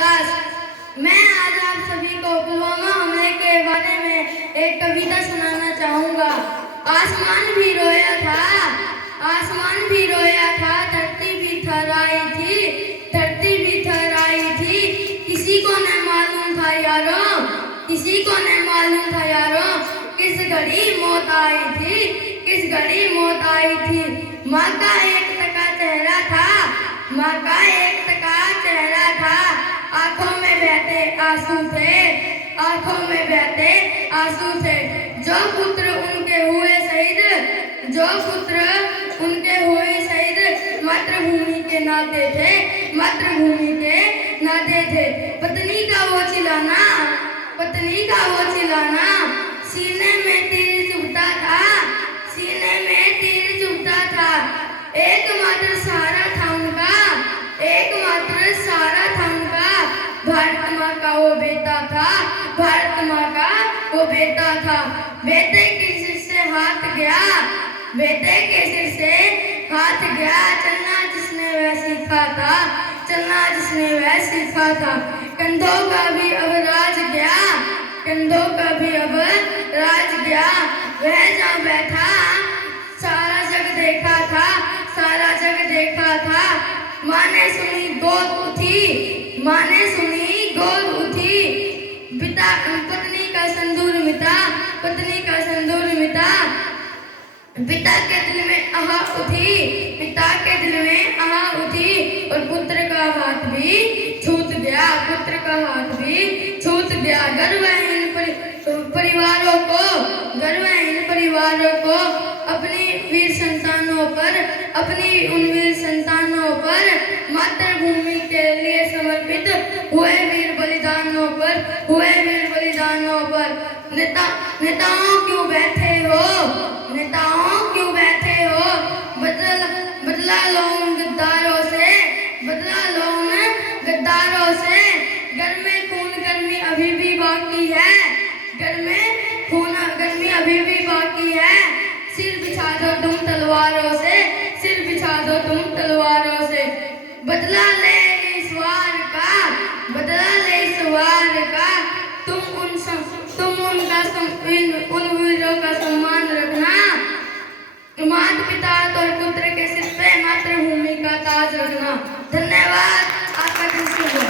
दास। मैं आज आप सभी को पुलवामा हमले के बारे में एक कविता सुनाना चाहूँगा। आसमान भी रोया था, आसमान भी रोया था, धरती भी थर्राई थी, धरती भी थर्राई थी। किसी को न मालूम था यारों, किसी को न मालूम था यारों, किस घड़ी मौत आई थी, किस घड़ी मौत आई थी। माँ का एक टका चेहरा था, माँ का एक टका चेहरा था, आंखों में बहते आंसू थे, आंखों में बहते आंसू थे। जो पुत्र उनके हुए शहीद, जो पुत्र उनके हुए शहीद, मातृभूमि के नाते थे, मातृभूमि के नाते थे। पत्नी का वो चिल्लाना, पत्नी का वो चिल्लाना, सीने में तीर चुभता था, सीने में तीर चुभता था। एकमात्र सहारा था उनका, एकमात्र सहारा था उनका, भारत माँ का वो बेटा था, भारत माँ का वो बेटा था। बेटे के सिर से हाथ गया, बेटे के सिर से हाथ गया, चलना जिसने वह सीखा था, चलना जिसने वह सीखा था। कंधों का भी अब राज गया, कंधों का भी अब राज गया। वह जहाँ बैठा सारा जग देखा था, सारा जग देखा था। माँ ने सुनी गोद उठी, माँ ने सुनी गोद उठी, पिता पत्नी का संदूर मिटा, पत्नी का संदूर मिटा। पिता के दिल में आह उठी, पिता के दिल में आह उठी, और पुत्र का हाथ भी छूट गया, पुत्र का हाथ भी छूट गया। गर्वहीन परिवारों को, गर्वहीन परिवारों को अपनी वीर संतानों पर, अपनी उन वीर संतानों पर, मातृभूमि के लिए समर्पित हुए वीर बलिदानों पर, हुए वीर बलिदानों पर। नेताओं क्यों बैठे हो, नेताओं क्यों बैठे हो, बदला लो उन गद्दारों से, बदला लो उन गद्दारों से। घर में खून गर्मी अभी भी बाकी है, घर में खून गर्मी अभी भी बाकी है। सिर बिछा दो तुम तलवारों से, सिर बिछा दो तुम तलवारों से। बदला ले इस वार का, बदला ले इस वार का। तुम उनका उन वीरों का सम्मान रखना, माता पिता और पुत्र के सिर पे मातृभूमि का ताज रखना। धन्यवाद। आपका दिन शुभ हो।